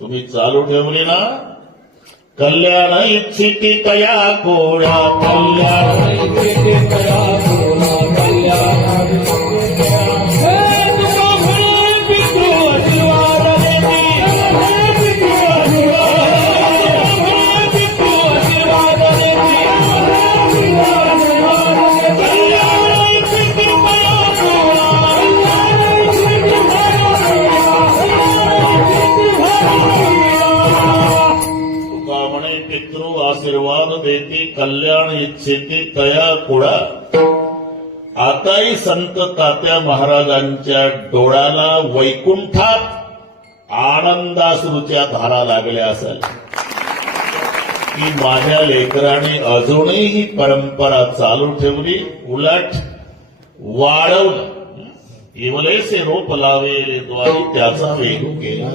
तुम्ही चालू ठेवली ना, कल्याण इच्छिती तया कोळ्या, कल्याण इच्छिती तया कोळ्या, कल्याण इच्छिती तया पितृ आशीर्वाद देती, कल्याण इच्छिती तया कुळा. आताही संत तात्या महाराजांच्या डोळ्याला वैकुंठात आनंदाश्रूच्या धारा लागल्या असेल की माझ्या लेकराने अजूनही ही परंपरा चालू ठेवली, उलट वाढवलं. इवलेसे रोप लावे द्वारी त्याचा वेग केला.